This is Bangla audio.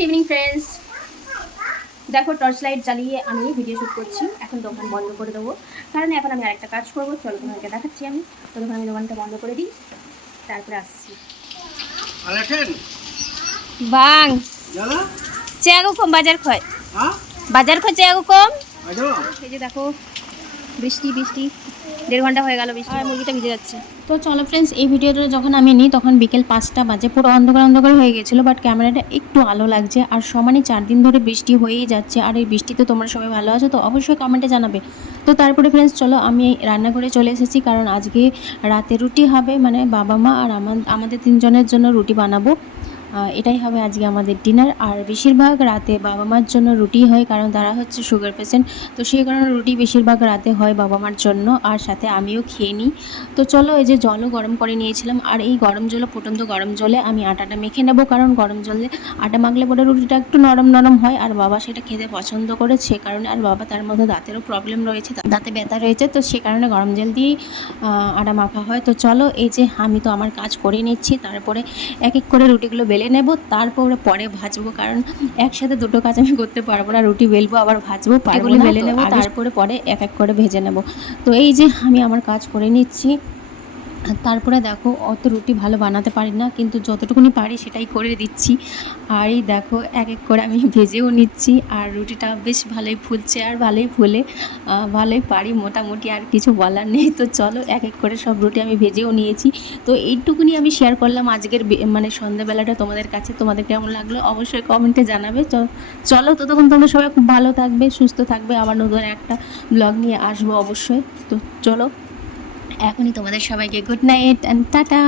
Good evening friends. দেখো টর্চ লাইট জ্বালিয়ে আমি ভিডিও শ্যুট করছি। এখন দোকান বন্ধ করে দেবো, কারণ এখন আমি আরেকটা কাজ করবো। চলো তোমাকে দেখাচ্ছি আমি। তো তখন আমি দোকানটা বন্ধ করে দিই, তারপরে আসছি। বাং চেয়াগো কম বাজার খয়, বাজার খয় চেয়াগো কম। এই যে দেখো বৃষ্টি বৃষ্টি, 1.5 ঘন্টা হয়ে গেল বৃষ্টি, আর মুরগিটা ভিজে যাচ্ছে। তো চলো ফ্রেন্ডস, এই ভিডিওটা যখন আমি নিই তখন বিকেল 5টা বাজে, পুরো অন্ধকার অন্ধকার হয়ে গেছিলো, বাট ক্যামেরাটা একটু আলো লাগছে। আর সমানই 4 দিন ধরে বৃষ্টি হয়েই যাচ্ছে। আর এই বৃষ্টিতে তোমরা সবাই ভালো আছো তো অবশ্যই কমেন্টে জানাবে। তো তারপরে ফ্রেন্ডস চলো আমি রান্নাঘরে চলে এসেছি, কারণ আজকে রাতে রুটি হবে, মানে বাবা মা আর আমাদের 3 জনের জন্য রুটি বানাবো। এটাই হবে আজকে আমাদের ডিনার। আর বেশিরভাগ রাতে বাবা মার জন্য রুটি হয়, কারণ তারা হচ্ছে সুগার পেশেন্ট। তো সেই কারণে রুটি বেশিরভাগ রাতে হয় বাবা মার জন্য, আর সাথে আমিও খেয়ে নিই। তো চলো, এই যে জলও গরম করে নিয়েছিলাম, আর এই গরম জলে, ফুটন্ত গরম জলে আমি আটাটা মেখে নেব, কারণ গরম জলে আটা মাখলে পরে রুটিটা একটু নরম নরম হয়, আর বাবা সেটা খেতে পছন্দ করে। সে কারণে, আর বাবা তার মধ্যে দাঁতেরও প্রবলেম রয়েছে, দাঁতে ব্যথা রয়েছে, তো সে কারণে গরম জল দিয়েই আটা মাখা হয়। তো চলো, এই যে আমি তো আমার কাজ করে নিচ্ছি, তারপরে এক এক করে রুটিগুলো বেলে নেব, তারপরে পরে ভাজবো, কারণ একসাথে দুটো কাজ আমি করতে পারবো না। রুটি বেলবো আবার ভাজবো, এগুলি বেলে নেবো, তারপরে পরে এক এক করে ভেজে নেব। তো এই যে আমি আমার কাজ করে নিচ্ছি। তারপরে দেখো, অত রুটি ভালো বানাতে পারি না, কিন্তু যতটুকুনি পারি সেটাই করে দিচ্ছি। আর এই দেখো এক এক করে আমি ভেজেও নিচ্ছি, আর রুটিটা বেশ ভালোই ফুলছে, আর ভালোই ফুলে, ভালোই পারি মোটামুটি, আর কিছু বলার নেই। তো চলো, এক এক করে সব রুটি আমি ভেজেও নিয়েছি। তো এইটুকুনি আমি শেয়ার করলাম আজকের মানে সন্ধ্যাবেলাটা তোমাদের কাছে। তোমাদের কেমন লাগলো অবশ্যই কমেন্টে জানাবে। চলো, তো তখন তোমরা সবাই খুব ভালো থাকবে, সুস্থ থাকবে। আবার নতুন একটা ব্লগ নিয়ে আসবো অবশ্যই। তো চলো, এখনই তোমাদের সবাইকে গুড নাইট অ্যান্ড টাটা।